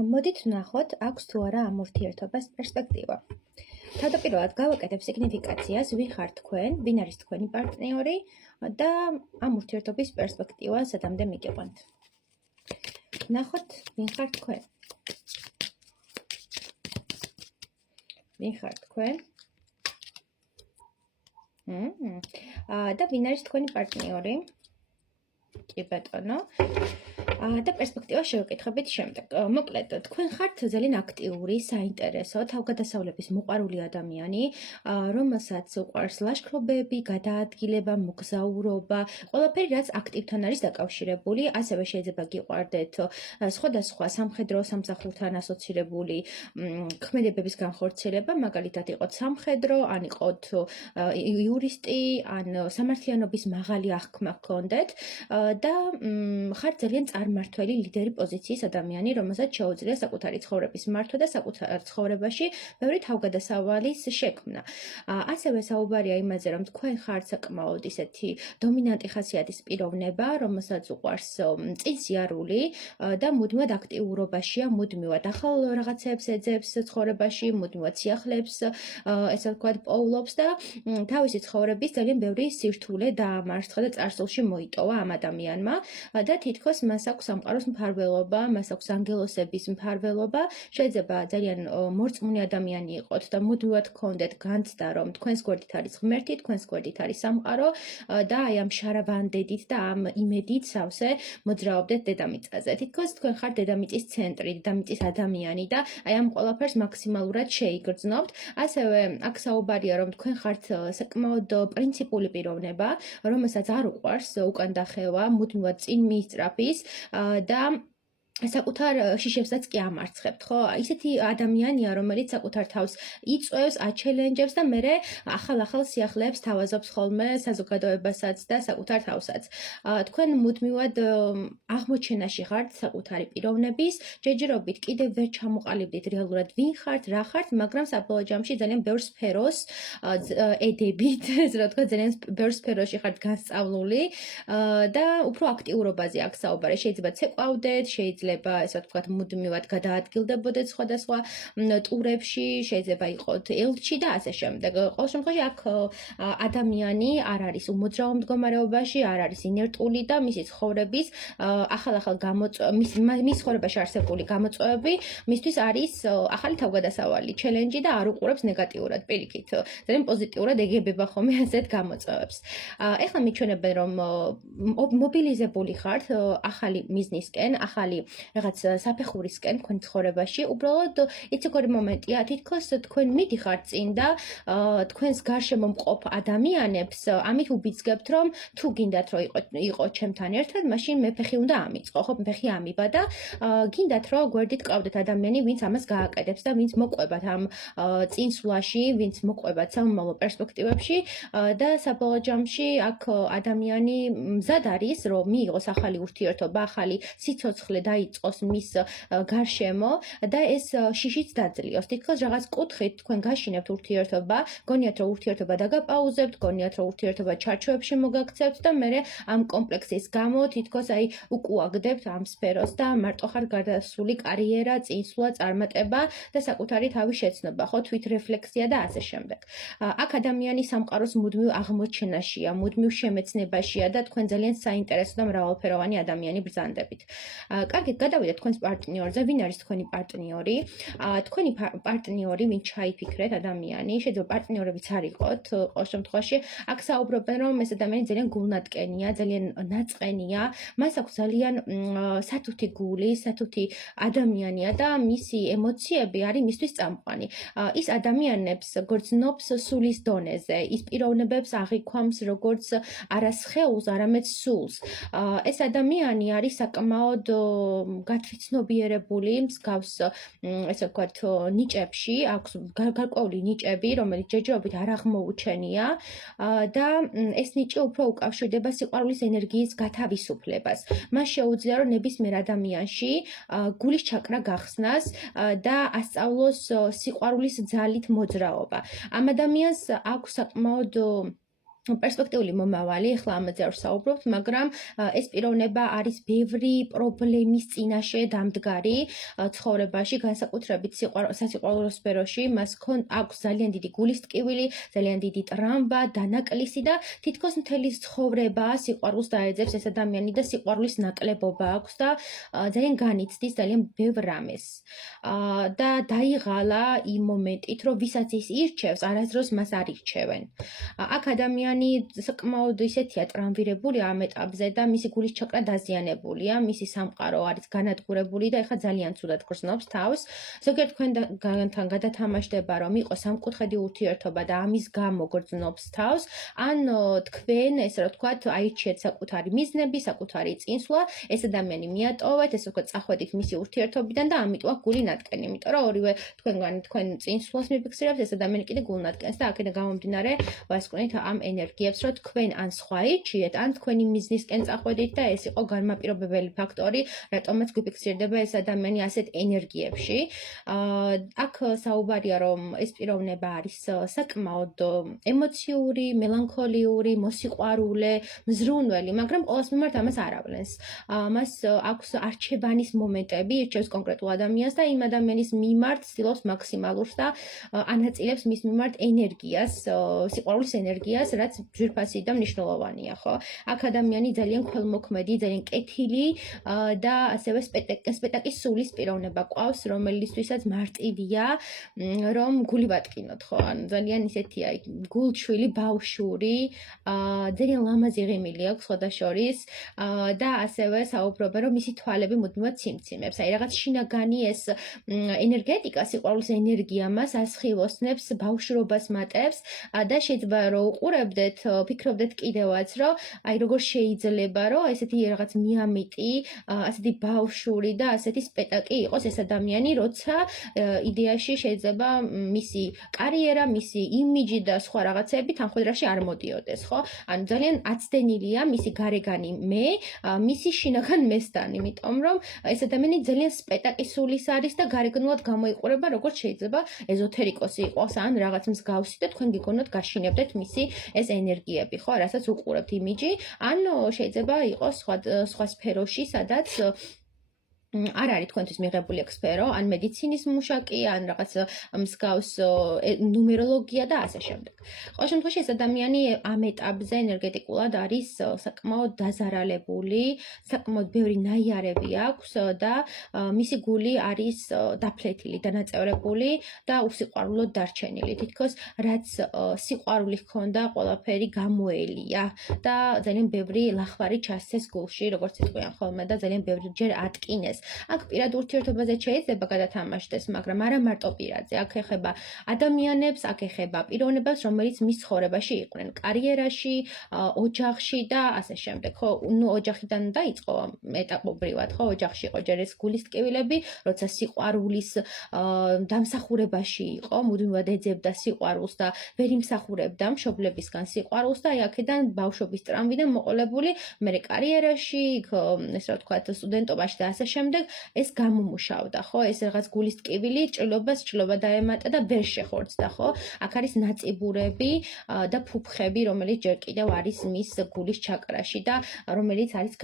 მოდით ვნახოთ, აქვს თუ არა ამ ურთიერთობას პერსპექტივა. თავდაპირველად გავაკეთებ სიგნიფიკაციას, ვინ ხართ თქვენ, ვინ არის თქვენი პარტნიორი და ამ ურთიერთობის პერსპექტივა სადამდე მიგიყვანთ. ვნახოთ, ვინ ხართ თქვენ. ვინ ხართ თქვენ? და ვინ არის თქვენი პარტნიორი? კი ბატონო. და პერსპექტივა შევეკითხებით შემდეგ. მოკლედ, თქვენ ხართ ძალიან აქტიური, საინტერესო, თავგადასავლების მოყვარული ადამიანი, რომელსაც უყვარს ლაშქრობები, გადაადგილება, მოგზაურობა, ყველაფერი, რაც აქტივთან არის დაკავშირებული, ასევე შეიძლება გიყვარდეთ სხვადასხვა სამხედრო სამსახურთან ასოცირებული ქმედებების განხორციელება, მაგალითად იყოთ სამხედრო, ან იყოთ იურისტი, ან სამართლიანობის მაღალი აღქმა გქონდეთ და ხართ ძალიან წარმმართველი ლიდერი პოზიციის ადამიანი, რომელსაც შეუძლია საკუთარი ცხოვრების მართვა და საკუთარ ცხოვრებაში ბევრი თავგადასავალის შექმნა. ასევე საუბარია იმაზე, რომ თქვენ ხართ საკმაოდ ისეთი დომინანტი ხასიათის პიროვნება, რომელსაც უყვარს წინსიარული და მუდმივად აქტიურობაშია, მუდმივად ახალ რაღაცებს ეძებს ცხოვრებაში, მუდმივად სიახლეებს, ესე ვთქვათ, პოულობს და თავისი ცხოვრების ძალიან ბევრი სირთულე დაამარცხა და წარსულში მოიტოვა ამ ადამიანმა და თითქოს მას აქვს სამყაროს მფარველობა, მას აქვს ანგელოსების მფარველობა, შეიძლება ძალიან მორწმუნე ადამიანი იყოთ და მუდმივად გქონდეთ განცდა, რომ თქვენს გვერდით არის ღმერთი, თქვენს გვერდით არის სამყარო და აი ამ შარავანდედით და ამ იმედით სავსე მოძრაობდეთ დედამიწაზე. თითქოს თქვენ ხართ დედამიწის ცენტრი, დედამიწის ადამიანი და აი ამ ყველაფერს მაქსიმალურად შეიგრძნობთ. ასევე აქ საუბარია, რომ თქვენ ხართ საკმაოდ პრინციპული პიროვნება, რომელსაც არ უყვარს უკან დახევა, მუდმივად წინ მიისწრაფის და საკუთარ შიშებსაც კი ამარცხებთ, ხო? ისეთი ადამიანია, რომელიც საკუთარ თავს იწვევს, აჩელენჯებს და მერე ახალ-ახალ სიახლეებს თავაზობს ხოლმე საზოგადოებასაც და საკუთარ თავსაც. თქვენ მუდმივად აღმოჩენაში ხართ საკუთარი პიროვნების, ჯერჯერობით კიდევ ვერ ჩამოყალიბდით რეალურად ვინ ხართ, რა ხართ, მაგრამ საბოლოო ჯამში ძალიან ბევრ სფეროს ედებით, ესე რა თქვა, ძალიან ბევრ სფეროში ხართ განსწავლული და უფრო აქტიურობაზე აქ საუბარი. შეიძლება ცეკვავდეთ, შეიძლება ესე ვთქვათ, მუდმივად გადაადგილდებოდეთ სხვადასხვა ტურებში, შეიძლება იყოთ ელჩი და ასე შემდეგ. ყოველ შემთხვევაში აქ ადამიანი არ არის უმოძრაო მდგომარეობაში, არ არის ინერტული და მისი ცხოვრების ახალ-ახალ მის ცხოვრებაში არსებული გამოწვევები მისთვის არის ახალი თავგადასავალი, ჩელენჯი და არ უყურებს ნეგატიურად, პირიქით. ძალიან პოზიტიურად ეგებება ხოლმე ასეთ გამოწვევებს. ეხლა მიჩვენებენ, რომ მობილიზებული ხართ ახალი მიზნისკენ, ახალი რაღაც საფეხურისკენ თქვენ ცხოვრებაში, უბრალოდ იცი მომენტია, თითქოს თქვენ მიდიხართ წინ და თქვენს გარშემო მყოფ ადამიანებს ამით უბიძგებთ, რომ თუ გინდათ რომ იყო ჩემთან ერთად, მაშინ მე ფეხი უნდა ამიწყო, ხო, ფეხი ამიბადა, გინდათ რომ გვერდით ყავდეთ ადამიანი, ვინც ამას გააკეთებს და ვინც მოყვებათ ამ წინსვლაში, ვინც მოყვებათ სამომავლო პერსპექტივებში და საბოლოო ჯამში აქ ადამიანი მზად არის, რომ მიიღოს ახალი ურთიერთობა, ახალი სიცოცხლე დაიწყოს მის გარშემო და ეს შიშიც დაძლიოს. თითქოს რაღაც კუთხით თქვენ გაშინებთ ურთიერთობა, გონიათ რომ ურთიერთობა დაგაპაუზებთ, გონიათ რომ ურთიერთობა ჩარჩოებში მოგაქცევთ და მე ამ კომპლექსის გამო თითქოს აი უკუაგდებთ ამ სფეროს და მარტო ხარ გადასული კარიერა, წინსვლა, წარმატება და საკუთარი თავის შეცნობა, ხო, თვითრეფლექსია და ასე შემდეგ. აქ ადამიანი სამყაროს მუდმივ აღმოჩენაშია, მუდმივ შემეცნებაშია და თქვენ ძალიან საინტერესო და მრავალფეროვანი ადამიანი ბრძანდებით. კარგით, გადავიდეთ თქვენს პარტნიორზე, ვინ არის თქვენი პარტნიორი? თქვენი პარტნიორი, ვინ ჩაიფიქრეთ ადამიანი, შეიძლება პარტნიორებიც არ იყოთ, ყოველ შემთხვევაში, აქ საუბრობენ, რომ ეს ადამიანი ძალიან გულნატკენია, ძალიან ნაწყენია, მას აქვს ძალიან სათუთი გული, სათუთი ადამიანია და მისი ემოციები არის მისთვის წამყვანი. ის ადამიანებს გრძნობს სულის დონეზე, ის პიროვნებებს აღიქვამს როგორც არა სხეულს, არამედ სულს. ეს ადამიანი არის საკმაოდ გათვითცნობიერებული, მსგავს ესე ვთქვათ, ნიჭებში, აქვს გარკვეული ნიჭები, რომელიც ჯერჯერობით არ აღმოუჩენია და ეს ნიჭი უფრო უკავშირდება სიყვარულის ენერგიის გათავისუფლებას. მას შეუძლია, რომ ნებისმიერ ადამიანში გულის ჩაკრა გახსნას და ასწავლოს სიყვარულის ძალით მოძრაობა. ამ ადამიანს აქვს საკმაოდ პერსპექტიული მომავალი, ახლა ამაზე არ ვსაუბრობთ, მაგრამ ეს პიროვნება არის ბევრი პრობლემის წინაშე დამდგარი ცხოვრებაში, განსაკუთრებით სასიყვარულო სფეროში, მას აქვს ძალიან დიდი გულის ტკივილი, ძალიან დიდი ტრამვა, დანაკლისი და თითქოს მთელი ცხოვრება სიყვარულს დაეძებს ეს ადამიანი და სიყვარულის ნაკლებობა აქვს და ძალიან განიცდის ძალიან ბევრ რამეს. და დაიღალა იმ მომენტით, რომ ვისაც ის ირჩევს, არასდროს მას არ ირჩევენ. აქ ადამიანი საკმაოდ ისეთია ტრამვირებული ამ ეტაპზე და მისი გულის ჩაკრა დაზიანებულია, მისი სამყარო არის განადგურებული და ეხლა ძალიან ცუდად გრძნობს თავს. ზოგიერთ თქვენთან გადათამაშდება, რომ იყოს სამკუთხედი ურთიერთობა და ამის გამო გრძნობს თავს, ან თქვენ, ესე რომ ვთქვათ, აირჩიეთ საკუთარი მიზნები, საკუთარი წინსვლა, ეს ადამიანი მიატოვეთ, ესე ვთქვათ, წახვედით მისი ურთიერთობიდან და ამიტომ აქ გული ნატკენი, იმიტომ რომ ორივე თქვენ წინსვლას მიფიქსირებთ, ეს ადამიანი კიდე გულ ნატკენს და აქედან გამომდინარე ვასკვნით ამ ენერგიებს, რომ თქვენ ან სხვა ირჩიეთ, ან თქვენი მიზნისკენ წახვედით და ეს იყო განმაპირობებელი ფაქტორი, რატომაც გვიფიქსირდება ეს ადამიანი ასეთ ენერგიებში. აქ საუბარია, რომ ეს პიროვნება არის საკმაოდ ემოციური, მელანქოლიური, მოსიყვარულე, მზრუნველი, მაგრამ ყოველს მიმართ ამას არ ავლენს. მას აქვს არჩევანის მომენტები, ირჩევს კონკრეტულ ადამიანს და იმ ადამიანის მიმართ ცდილობს მაქსიმალურს და ანაწილებს მის მიმართ ენერგიას, სიყვარულის ენერგიას, რაც ძვირფასი და მნიშვნელოვანია, ხო? აქ ადამიანი ძალიან ქველმოქმედი, ძალიან კეთილი და ასევე სპეტაკის სულის პიროვნება ყავს, რომელისთვისაც მარტივია, რომ გული ვატკინოთ, ხო? ანუ ძალიან ისეთია, გულჩვილი, ბავშვური, ძალიან ლამაზი ღიმილი აქვს ხოდაშორის და ასევე საუბრობენ, რომ მისი თვალები მუდმივად ციმციმებს. აი რაღაც შინაგანი ეს ენერგეტიკა, სიყვარულის ენერგია მას ასხივოსნებს, ბავშვობას მატებს და შეიძლება რომ უყურებდეთ, ფიქრობდეთ კიდევაც, რომ აი როგორ შეიძლება, რომ ესეთი რაღაც მიამიტი, ასეთი ბავშვური და ასეთი სპეტაკი იყოს ეს ადამიანი, როცა იდეაში შეიძლება მისი კარიერა, მისი იმიჯი და სხვა რაღაცები თანხმდროში არ მოდიოდეს, ხო? ანუ ძალიან აცდენილია მისი გარეგანი მე, მისი შინაგან მესთან, იმიტომ რომ ეს ადამიანი ძალიან სპეტაკის სულის არის და გარეგნულად გამოიყურება, როგორც შეიძლება ეზოთერიკოსი იყოს, ან რაღაც მსგავსი და თქვენ გიგონოთ გაშინებდეთ მისი ეს ენერგიები, ხო, რასაც უყურებთ იმიჯი, ან შეიძლება იყოს სხვა სფეროში, სადაც არ არის თქვენთვის მიღებული აქ სფერო, ან მედიცინის მუშაკი, ან რაღაც მსგავს ნუმეროლოგია და ასე შემდეგ. ყოველ შემთხვევაში ეს ადამიანი ამ ეტაპზე ენერგეტიკულად არის საკმაოდ დაზარალებული, საკმაოდ ბევრი ნაიარები აქვს და მისი გული არის დაფლეთილი, დანაწევრებული და უსიყვარულოდ დარჩენილი. თითქოს რაც სიყვარული ჰქონდა, ყველაფერი გამოელია და ძალიან ბევრი ლახვარი ჩასცეს გულში, როგორც იტყვიან ხოლმე და ძალიან ბევრჯერ ატკინეს. აქ პირად ურთიერთობაზე შეიძლება გადათამაშდეს, მაგრამ არა მარტო პირადზე. აქ ეხება ადამიანებს, აქ ეხება პიროვნებას, რომელიც მის ცხოვრებაში იყვნენ, კარიერაში, ოჯახში და ასე შემდეგ. ხო, ნუ ოჯახიდან დაიწყო ეტაპობრივად, ხო, ოჯახში იყო ჯერ ეს გულის ტკივილები, როცა სიყვარულის დამსახურებაში იყო, მუდმივად ეძებდა სიყვარულს და ვერ იმსახურებდა მშობლებისგან სიყვარულს და აი აქედან ბავშვობის ტრამვიდან მოყოლებული, მე კარიერაში, ეს რა ვთქვათ, სტუდენტობაში და ასე შემდეგ ეს გამომუშავდა, ხო? ეს რაღაც გულის ტკივილი ჭრილობა დაემატა და ვერ შეხორცდა, ხო? აქ არის ნაწიბურები და ფუფხები, რომელიც ჯერ კიდევ არის მის გულის ჩაკრაში და რომელიც არის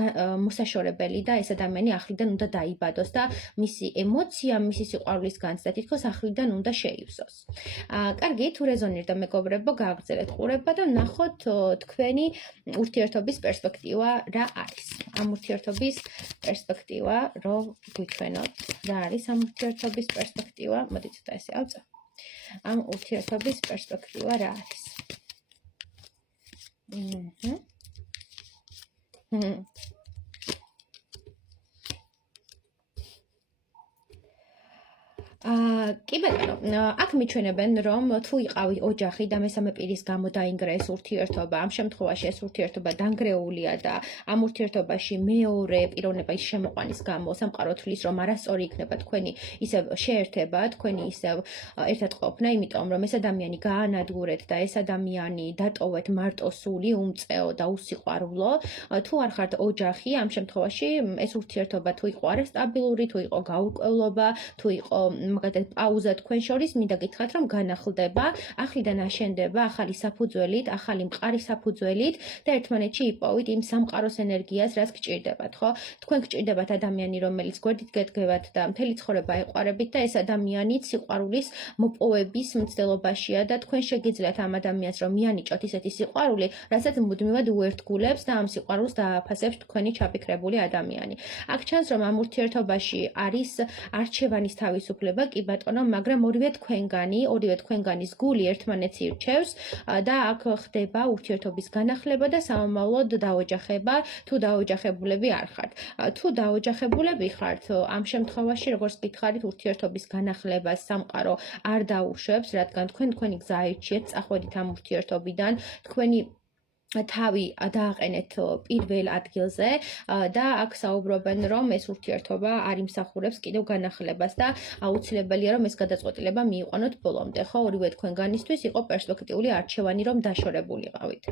მოსაშორებელი და ეს ადამიანი ახლიდან უნდა დაიბადოს და მისი ემოცია, მისი სიყვარულის განცდა თითქოს ახლიდან უნდა შეივსოს. კარგი, თუ რეზონირდა მეგობრებო, გააგრძელეთ ყურება და ნახოთ თქვენი ურთიერთობის პერსპექტივა რა არის. ამ ურთიერთობის პერსპექტივა რომ გითხრენოთ რა არის ამ ურთიერთობის პერსპექტივა, მოდით ცოტა ესე ავწევ. ამ ურთიერთობის პერსპექტივა რა არის? კი ბატონო, აქ მიჩვენებენ, რომ თუ იყავი ოჯახი და მესამე პირის გამო დაინგრა ეს ურთიერთობა, ამ შემთხვევაში ეს ურთიერთობა დანგრეულია და ამ ურთიერთობაში მეორე პიროვნება ის შემოყვანის გამო სამყარო თვლის, რომ არასწორი იქნება თქვენი ისევ შეერთება, თქვენი ისევ ერთად ყოფნა, იმიტომ რომ ეს ადამიანი გაანადგურეთ და ეს ადამიანი დატოვეთ მარტო სული, უმწეო და უსიყვარულო, თუ არ ხართ ოჯახი, ამ შემთხვევაში ეს ურთიერთობა თუ იყო არასტაბილური, თუ იყო გაურკვევლობა, თუ იყო მაგალითად პაუზა თქვენ შორის, მინდა გითხრათ, რომ განახლდება, ახლიდან აშენდება ახალი საფუძველით, ახალი მყარი საფუძველით და ერთმანეთში იპოვით იმ სამყაროს ენერგიას, რაც გჭირდებათ, ხო? თქვენ გჭირდებათ ადამიანი, რომელიც გვერდით გედგებათ და მთელი ცხოვრება ეყვარებით და ეს ადამიანიც სიყვარულის მოპოვების მცდელობაშია და თქვენ შეგიძლიათ ამ ადამიანს რომ მიანიჭოთ ისეთი სიყვარული, რასაც მუდმივად უერთგულებს და ამ სიყვარულს დააფასებს თქვენი ჩაფიქრებული ადამიანი. აქ ჩანს რომ ამ ურთიერთობაში არის არჩევანის თავისუფლება, კი ბატონო, მაგრამ ორივე თქვენგანის გული ერთმანეთს ირჩევს და აქ ხდება ურთიერთობის განახლება და სამომავლოდ დაოჯახება, თუ დაოჯახებულები არ ხართ. თუ დაოჯახებულები ხართ, ამ შემთხვევაში როგორც გითხარით, ურთიერთობის განახლებას სამყარო არ დაუშვებს, რადგან თქვენი გზა აირჩიეთ, წახვედით ამ ურთიერთობიდან, თქვენი თავი დააყენეთ პირველ ადგილზე და აქ საუბრობენ რომ ეს ურთიერთობა არ იმსახურებს კიდევ განახლებას და აუცილებელია რომ ეს გადაწყვეტილება მიიყვანოთ ბოლომდე, ხო, ორივე თქვენგანისთვის იყო პერსპექტიული არჩევანი რომ დაშორებულიყავით.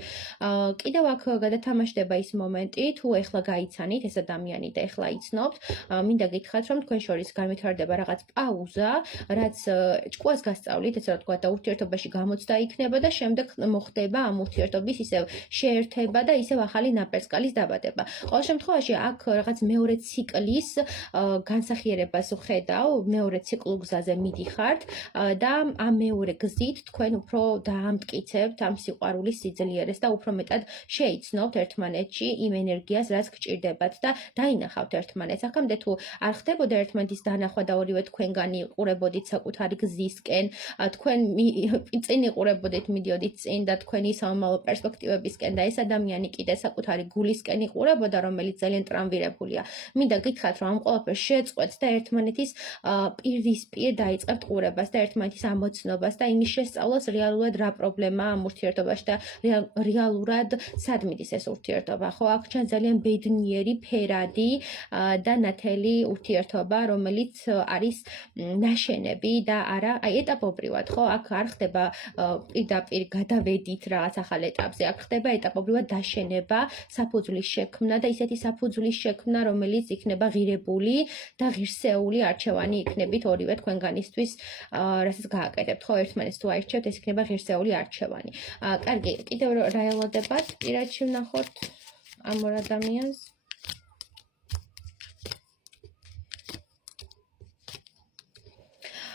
კიდევ აქ გადათამაშდება ის მომენტი, თუ ეხლა გაიცანით ეს ადამიანი და ეხლა იცნობთ, მინდა გითხრათ რომ თქვენ შორის განვითარდება რაღაც პაუზა, რაც ჭკუას გასწავლით, ესე რა თქვა და ურთიერთობაში გამოცდა იქნება და შემდეგ მოხდება ამ ურთიერთობის ისევ შეერთება და ისევ ახალი ნაპერწკალის დაბადება. ყოველ შემთხვევაში აქ რაღაც მეორე ციკლის განსახიერებას ვხედავ, მეორე ციკლურ გზაზე მიდიხართ და ამ მეორე გზით თქვენ უფრო დაამტკიცებთ ამ სიყვარულის სიძლიერეს და უფრო მეტად შეიცნობთ ერთმანეთში იმ ენერგიას, რაც გჭირდებათ და დაინახავთ ერთმანეთს. აქამდე თუ არ ხდებოდა ერთმანეთის დანახვა და ორივე თქვენგანი იყურებოდით საკუთარი გზისკენ, თქვენ წინ იყურებოდით, მიდიოდით წინ და თქვენი სამომავლო პერსპექტივების და ეს ადამიანი კიდე საკუთარი გულისკენ იყურებოდა, რომელიც ძალიან ტრამვირებულია. მინდა გითხრათ, რომ ამ ყველაფერს შეწყვეტთ და ერთმანეთის პირდისპირ დაიწყებთ ყურებას და ერთმანეთის ამოცნობას და იმის შესწავლას რეალურად რა პრობლემაა ამ ურთიერთობაში და რეალურად სად მიდის ეს ურთიერთობა. ხო, აქ ჩანს ძალიან ბედნიერი, ფერადი და ნათელი ურთიერთობა, რომელიც არის ნაშენები და არა, ეტაპობრივად, ხო, აქ არ ხდება პირდაპირ გადავედით რაღაც ახალ ეტაპზე, აქ ხდება ეტაპობრივად დაშენება, საფუძვლის შექმნა და ისეთი საფუძვლის შექმნა, რომელიც იქნება ღირებული და ღირსეული არჩევანი იქნებით ორივე თქვენგანისთვის, რასაც გააკეთებთ, ხო, ერთმანეთს თუ აირჩევთ, ეს იქნება ღირსეული არჩევანი. კარგი, კიდევ რა ელოდებათ, პირადში ვნახოთ ამ ორ ადამიანს.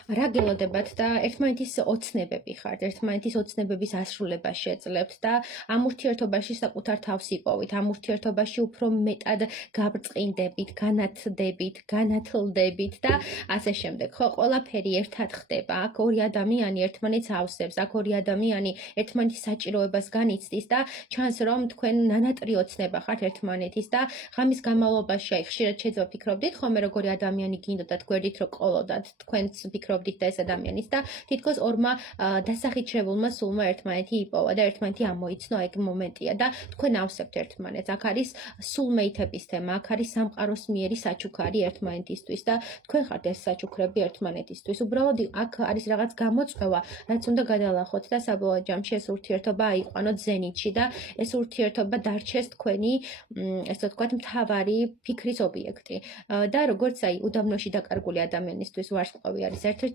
რა გელოდებათ და ერთმანეთის ოცნებები ხართ, ერთმანეთის ოცნებების ასრულებას შეძლებთ და ამ ურთიერთობაში საკუთარ თავს იპოვით, ამ ურთიერთობაში უფრო მეტად გაბრწყინდებით, განათდებით, განათლდებით და ასე შემდეგ. ხო, ყველაფერი ერთად ხდება. აქ ორი ადამიანი ერთმანეთს ავსებს, აქ ორი ადამიანი ერთმანეთის საჭიროებას განიცდის და ჩანს რომ თქვენ ნანატრი ოცნება ხართ ერთმანეთის და ღამის განმავლობაში ხშირად შეძლო ფიქრობდით, ხოლმე როგორი ადამიანი გინდოდათ გვერდით რო ყოლოდათ, თქვენც ფიქრობთ და ეს ადამიანის და თითქოს ორმა დასახიჩრებულმა სულმა ერთმანეთი იპოვა და ერთმანეთი ამოიცნო, ეგ მომენტია და თქვენ ავსებთ ერთმანეთს. აქ არის სულმეითების თემა, აქ არის სამყაროს მიერი საჩუქარი ერთმანეთისთვის და თქვენ ხართ ეს საჩუქრები ერთმანეთისთვის. უბრალოდ აქ არის რაღაც გამოწვევა, რაც უნდა გადალახოთ და საბოლოო ჯამში ეს ურთიერთობა აიყვანოთ ზენიტში და ეს ურთიერთობა დარჩეს თქვენი, ესე ვთქვათ, მთავარი ფიქრის ობიექტი. და როგორც აი უდაბნოში დაკარგული ადამიანისთვის ვარსკვლავი არის ერთ-ერთი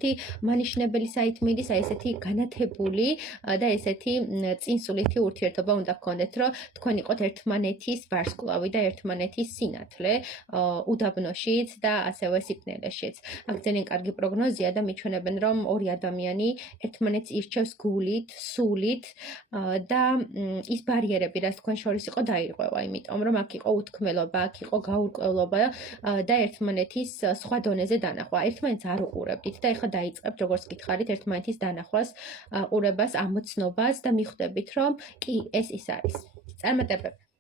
მანიშნებელი საითმიდის, ესეთი განათებული და ესეთი წინსულითი ურთიერთობა უნდა გქონდეთ, რომ თქვენ იყოთ ერთმანეთის ვარსკვლავი და ერთმანეთის სინათლე უდაბნოშიც და ასევე სიბნელეშიც. აქ ძალიან კარგი პროგნოზია და მიჩვენებენ, რომ ორი ადამიანი ერთმანეთს ირჩევს გულით, სულით და ის ბარიერები, რაც თქვენ შორის იყო, დაირღვევა, იმიტომ რომ აქ იყო უთქმელობა, აქ იყო გაურკვევლობა და ერთმანეთის სხვა დონეზე დანახვა. ერთმანეთს არ უყურებდით და ეხლა დაიწყებთ, როგორც გითხარით, ერთმანეთის დანახვას, ყურებას, ამოცნობას და მიხვდებით, რომ კი ეს ის არის. წარმატებები.